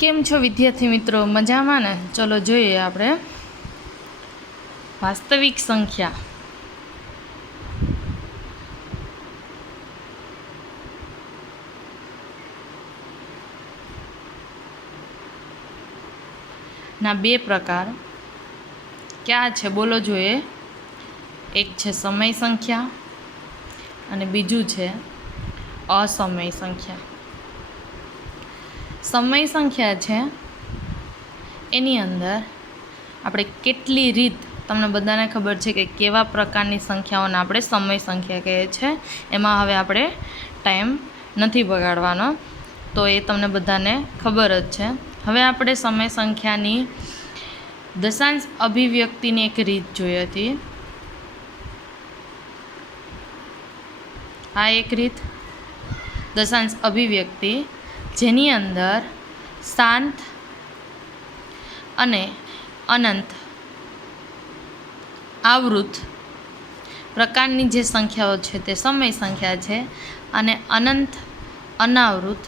કેમ છો વિદ્યાર્થી મિત્રો? મજામાં ને? ચલો જોઈએ આપણે વાસ્તવિક સંખ્યા ના બે પ્રકાર ક્યાં છે બોલો જોઈએ. એક છે સમય સંખ્યા અને બીજું છે અસમય સંખ્યા. સમય સંખ્યા છે એની અંદર આપણે કેટલી રીત, તમને બધાને ખબર છે કે કેવા પ્રકારની સંખ્યાઓને આપણે સમય સંખ્યા કહે છે. એમાં હવે આપણે ટાઈમ નથી બગાડવાનો, તો એ તમને બધાને ખબર જ છે. હવે આપણે સમય સંખ્યાની દશાંશ અભિવ્યક્તિની એક રીત જોઈ હતી. આ એક રીત દશાંશ અભિવ્યક્તિ, જેની અંદર શાંત અને અનંત આવૃત પ્રકારની જે સંખ્યાઓ છે તે સમય સંખ્યા છે, અને અનંત અનાવૃત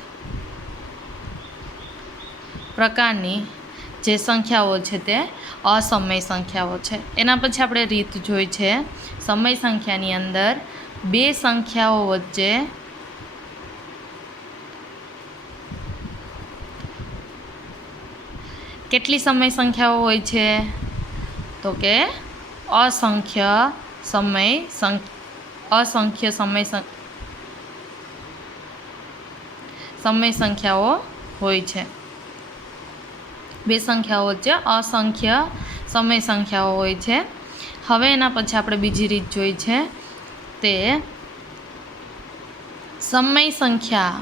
પ્રકારની જે સંખ્યાઓ છે તે અસમય સંખ્યાઓ છે. એના પછી આપણે રીત જોઈ છે સમય સંખ્યાની અંદર બે સંખ્યાઓ વચ્ચે કેટલી સમય સંખ્યાઓ હોય છે, તો કે અસંખ્ય સમય સંખ્યાઓ હોય છે. બે સંખ્યાઓ વચ્ચે અસંખ્ય સમય સંખ્યાઓ હોય છે. હવે એના પછી આપણે બીજી રીત જોઈ છે તે સમય સંખ્યા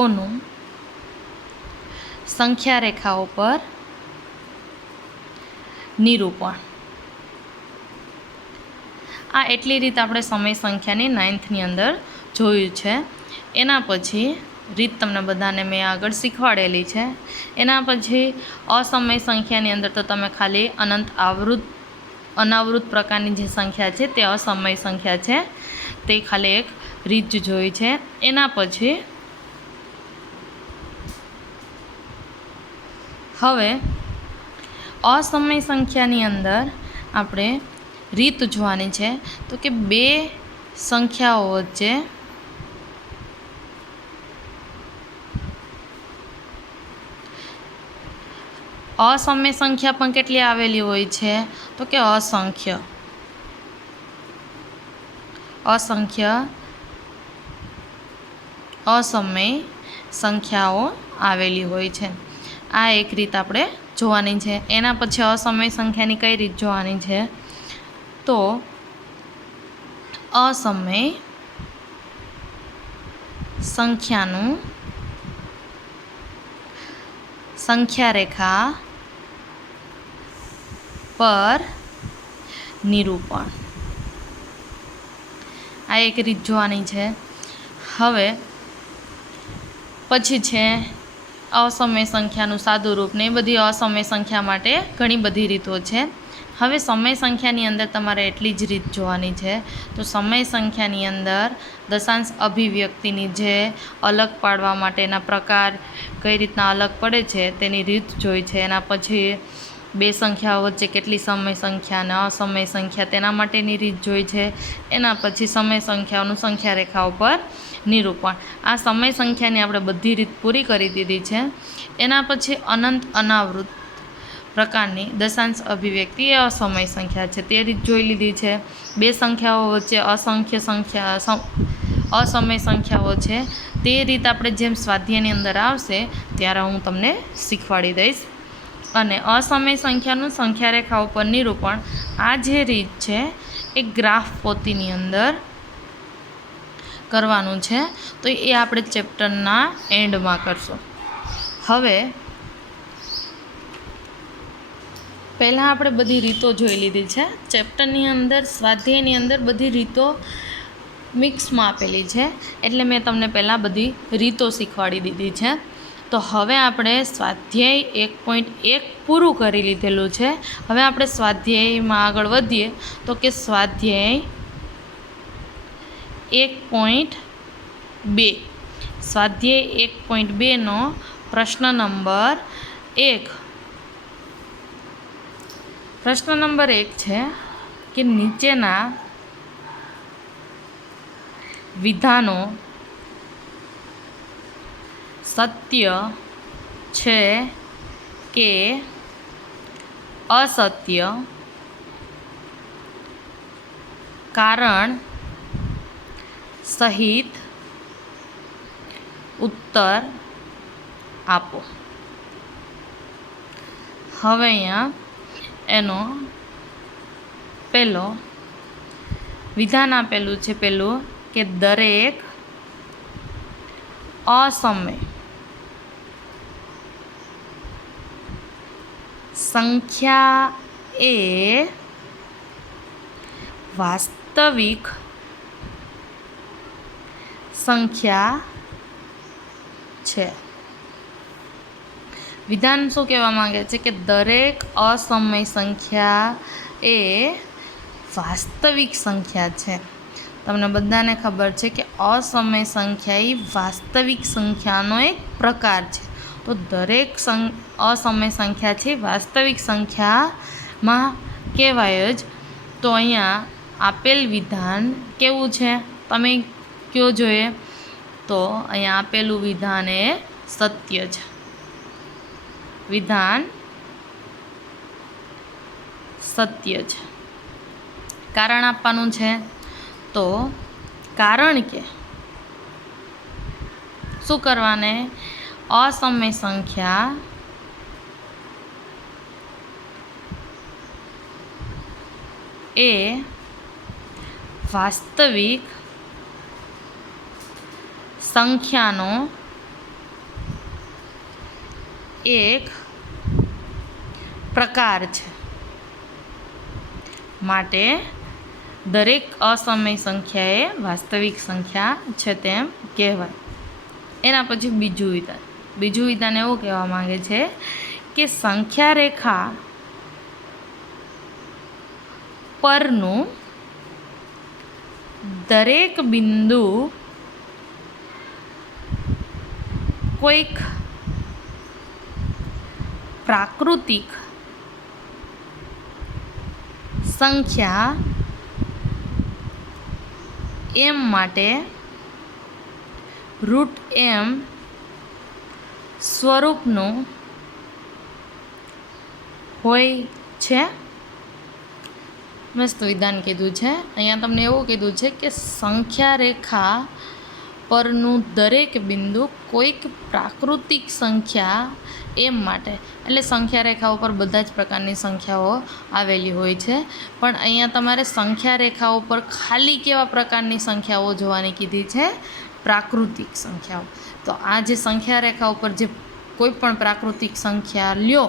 ઓનું સંખ્યા રેખાઓ પર નિરૂપણ. આ એટલી રીત આપણે સમય સંખ્યાની 9th અંદર જોયું છે. એના પછી રીત તમને બધાને મેં આગળ શીખવાડેલી છે. એના પછી અસમય સંખ્યાની અંદર તો તમે ખાલી અનાવૃત પ્રકારની જે સંખ્યા છે તે અસમય સંખ્યા છે, તે ખાલી એક રીત જોઈ છે. એના પછી હવે અસમય સંખ્યાની અંદર આપણે રીત જોવાની છે, તો કે બે સંખ્યાઓ વચ્ચે અસમય સંખ્યા પણ કેટલી આવેલી હોય છે, તો કે અસંખ્ય અસમય સંખ્યાઓ આવેલી હોય છે. આ એક રીત આપણે જોવાની છે. એના પછી અસમય સંખ્યાની કઈ રીત જોવાની છે, તો અસમય સંખ્યાનું સંખ્યા રેખા પર નિરૂપણ. આ એક રીત જોવાની છે. હવે પછી છે અસમય સંખ્યાનું સાદું રૂપ ને એ બધી અસમય સંખ્યા માટે ઘણી બધી રીતો છે. હવે સમય સંખ્યાની અંદર તમારે એટલી જ રીત જોવાની છે. તો સમય સંખ્યાની અંદર દશાંશ અભિવ્યક્તિની જે અલગ પાડવા માટેના પ્રકાર કઈ રીતના અલગ પડે છે તેની રીત જોઈ છે. એના પછી બે સંખ્યાઓ વચ્ચે કેટલી સમય સંખ્યા અને અસમય સંખ્યા તેના માટેની રીત જોઈ છે. એના પછી સમય સંખ્યાઓનું સંખ્યા રેખાઓ પર નિરૂપણ. આ સમય સંખ્યાની આપણે બધી રીત પૂરી કરી દીધી છે. એના પછી અનંત અનાવૃત પ્રકારની દશાંશ અભિવ્યક્તિ એ અસમય સંખ્યા છે, તે રીત જોઈ લીધી છે. બે સંખ્યાઓ વચ્ચે અસમય સંખ્યાઓ છે, તે રીત આપણે જેમ સ્વાધ્યાયની અંદર આવશે ત્યારે હું તમને શીખવાડી દઈશ. અને અસમય સંખ્યાનું સંખ્યા રેખાઓ પર નિરૂપણ, આ જે રીત છે એ ગ્રાફ પોથીની અંદર કરવાનું છે, તો એ આપણે ચેપ્ટરના એન્ડમાં કરશું. હવે પહેલાં આપણે બધી રીતો જોઈ લીધી છે. ચેપ્ટરની અંદર સ્વાધ્યાયની અંદર બધી રીતો મિક્સમાં આપેલી છે, એટલે મેં તમને પહેલાં બધી રીતો શીખવાડી દીધી છે. તો હવે આપણે સ્વાધ્યાય 1.1 પૂરું કરી લીધેલું છે. હવે આપણે સ્વાધ્યાયમાં આગળ વધીએ, તો કે સ્વાધ્યાય 1.2 સ્વાધ્યાય 1.2નો પ્રશ્ન નંબર 1. પ્રશ્ન નંબર 1 છે કે નીચેના વિધાનો સત્ય છે કે અસત્ય, કારણ સહિત ઉત્તર આપો. હવે અહીંયા એનો પહેલો વિધાન આપેલું છે, પહેલું કે દરેક અસમય સંખ્યા એ વાસ્તવિક સંખ્યા છે. વિધાન શું કહેવા માંગે છે કે દરેક અસમય સંખ્યા એ વાસ્તવિક સંખ્યા છે. તમને બધાને ખબર છે કે અસમય સંખ્યા એ વાસ્તવિક સંખ્યાનો એક પ્રકાર છે. તો દરેક અસમય સંખ્યા છે વાસ્તવિક સંખ્યામાં કહેવાય જ. તો અહીંયા આપેલ વિધાન કેવું છે તમે કયો જોઈએ? તો અહીંયા આપેલું વિધાન એ સત્ય છે. વિધાન સત્ય છે. કારણ આપવાનું છે. તો કારણ કે શું કરવાને? અસમય સંખ્યા એ વાસ્તવિક સંખ્યાનો એક પ્રકાર છે. માટે દરેક અસમય સંખ્યા એ વાસ્તવિક સંખ્યા છે તેમ કહેવાય. એના પછી બીજું વિધાન એવું કહેવા માંગે છે કે સંખ્યા રેખા પરનું દરેક બિંદુ કોઈક પ્રાકૃતિક સંખ્યા એમ માટે √m સ્વરૂપનું હોય છે. મસ્ત વિધાન કીધું છે. અહીંયા તમને એવું કીધું છે કે સંખ્યા રેખા પરનું દરેક બિંદુ કોઈક પ્રાકૃતિક સંખ્યા એમ માટે, એટલે સંખ્યા રેખા ઉપર બધા જ પ્રકારની સંખ્યાઓ આવેલી હોય છે. પણ અહીંયા તમારે સંખ્યા રેખા ઉપર ખાલી કેવા પ્રકારની સંખ્યાઓ જોવાની કીધી છે? પ્રાકૃતિક સંખ્યાઓ. તો આ જે સંખ્યા રેખા ઉપર જે કોઈ પણ પ્રાકૃતિક સંખ્યા લ્યો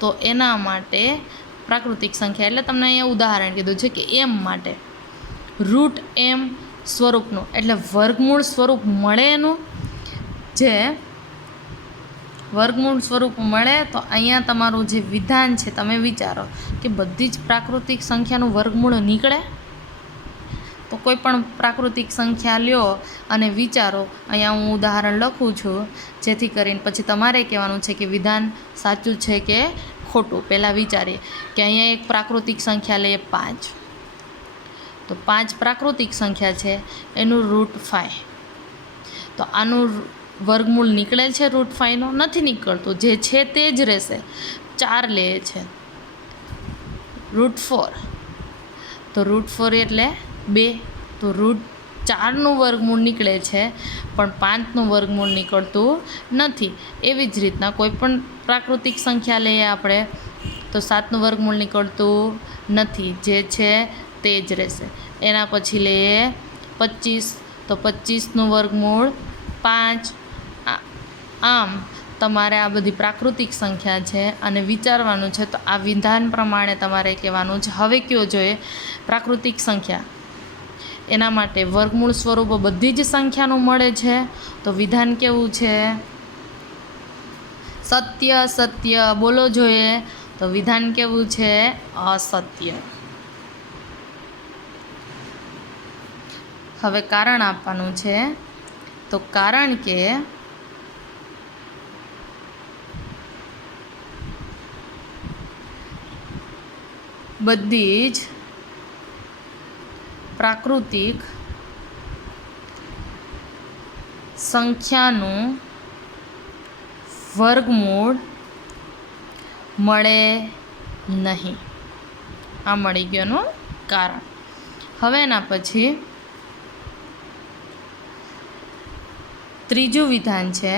તો એના માટે પ્રાકૃતિક સંખ્યા એટલે તમને અહીંયા ઉદાહરણ કીધું છે કે એમ માટે √m સ્વરૂપનું, એટલે વર્ગમૂળ સ્વરૂપ મળે એનું. જે વર્ગમૂળ સ્વરૂપ મળે તો અહીંયા તમારું જે વિધાન છે તમે વિચારો કે બધી જ પ્રાકૃતિક સંખ્યાનું વર્ગમૂળ નીકળે? તો કોઈ પણ પ્રાકૃતિક સંખ્યા લ્યો અને વિચારો. અહીંયા હું ઉદાહરણ લખું છું જેથી કરીને પછી તમારે કહેવાનું છે કે વિધાન સાચું છે કે ખોટું. પહેલાં વિચારીએ કે અહીંયા એક પ્રાકૃતિક સંખ્યા લઈએ 5. તો 5 પ્રાકૃતિક સંખ્યા છે, એનું √5. તો આનું વર્ગમૂળ નીકળે છે √5નો? નથી નીકળતું. જે છે તે જ રહેશે. 4 લે છે √4. તો √4 એટલે 2. તો √4નું વર્ગમૂળ નીકળે છે પણ 5નું વર્ગમૂળ નીકળતું નથી. એવી જ રીતના કોઈ પણ પ્રાકૃતિક સંખ્યા લઈએ આપણે તો 7નું વર્ગમૂળ નીકળતું નથી. જે છે તે જ રહેશે. એના પછી લઈએ 25. તો 25નું વર્ગમૂળ 5. આમ તમારે આ બધી પ્રાકૃતિક સંખ્યા છે અને વિચારવાનું છે. તો આ વિધાન પ્રમાણે તમારે કહેવાનું છે. હવે કયો જોઈએ? પ્રાકૃતિક સંખ્યા એના માટે વર્ગમૂળ સ્વરૂપો બધી જ સંખ્યાનું મળે છે. તો વિધાન કેવું છે? સત્ય. સત્ય બોલો જોઈએ. તો વિધાન કેવું છે? અસત્ય. હવે કારણ આપવાનું છે. તો તો કારણ કે બધી જ પ્રાકૃતિક સંખ્યાનું વર્ગમૂળ મળે નહીં. આ મળી ગયાનું કારણ. હવે એના પછી ત્રીજું વિધાન છે,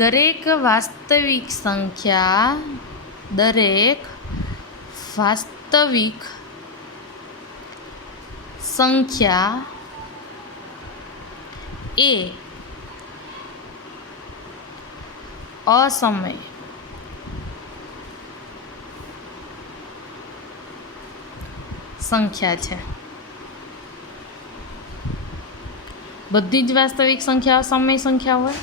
દરેક વાસ્તવિક સંખ્યા એ અસમય સંખ્યા છે. બધી જ વાસ્તવિક સંખ્યા સમય સંખ્યા હોય.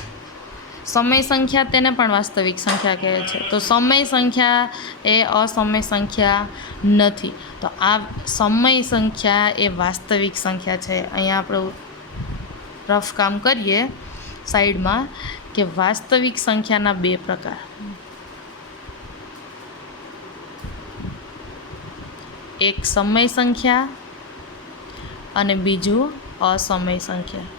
સમય સંખ્યા તેને પણ વાસ્તવિક સંખ્યા કહે છે. તો સમય સંખ્યા એ અસમય સંખ્યા નથી. તો આ સમય સંખ્યા એ વાસ્તવિક સંખ્યા છે. અહીંયા આપણે રફ કામ કરીએ સાઈડમાં કે વાસ્તવિક સંખ્યાના બે પ્રકાર, એક સમય સંખ્યા અને બીજું અસમય સંખ્યા.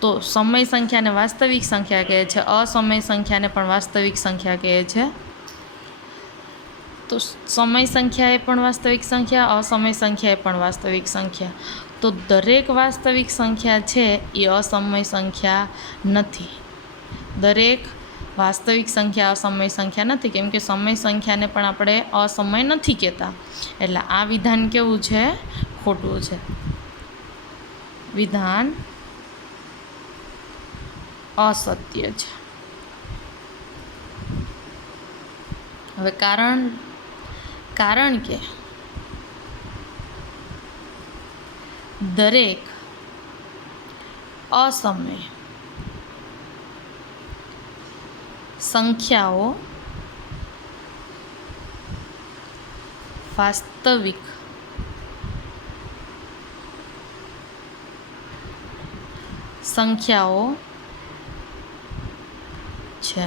તો સમય સંખ્યાને વાસ્તવિક સંખ્યા કહે છે, અસમય સંખ્યાને પણ વાસ્તવિક સંખ્યા કહે છે. તો સમય સંખ્યા એ પણ વાસ્તવિક સંખ્યા, અસમય સંખ્યા એ પણ વાસ્તવિક સંખ્યા. તો દરેક વાસ્તવિક સંખ્યા છે એ અસમય સંખ્યા નથી. દરેક વાસ્તવિક સંખ્યા અસમય સંખ્યા નથી, કેમ કે સમય સંખ્યાને પણ આપણે અસમય નથી કહેતા. એટલે આ વિધાન કેવું છે? ખોટું છે. વિધાન અસત્ય છે. હવે કારણ કે દરેક અસમય સંખ્યાઓ વાસ્તવિક સંખ્યાઓ છે.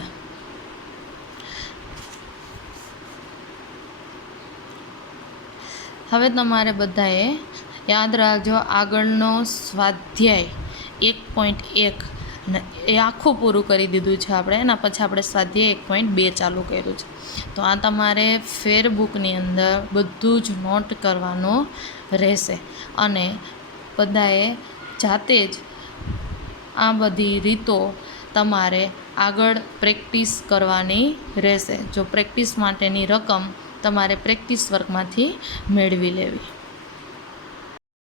હવે તમારે બધાએ યાદ રાખજો, આગળનો સ્વાધ્યાય 1.1 અને એ આખું પૂરું કરી દીધું છે આપણે. એના પછી આપણે સ્વાધ્યાય 1.2 ચાલુ કર્યું છે. તો આ તમારે ફેરબુકની અંદર બધું જ નોટ કરવાનું રહેશે અને બધાએ જાતે જ આ બધી રીતો તમારે આગળ પ્રેક્ટિસ કરવાની રહેશે. જો પ્રેક્ટિસ માટેની રકમ તમારે પ્રેક્ટિસ વર્કમાંથી મેળવી લેવી.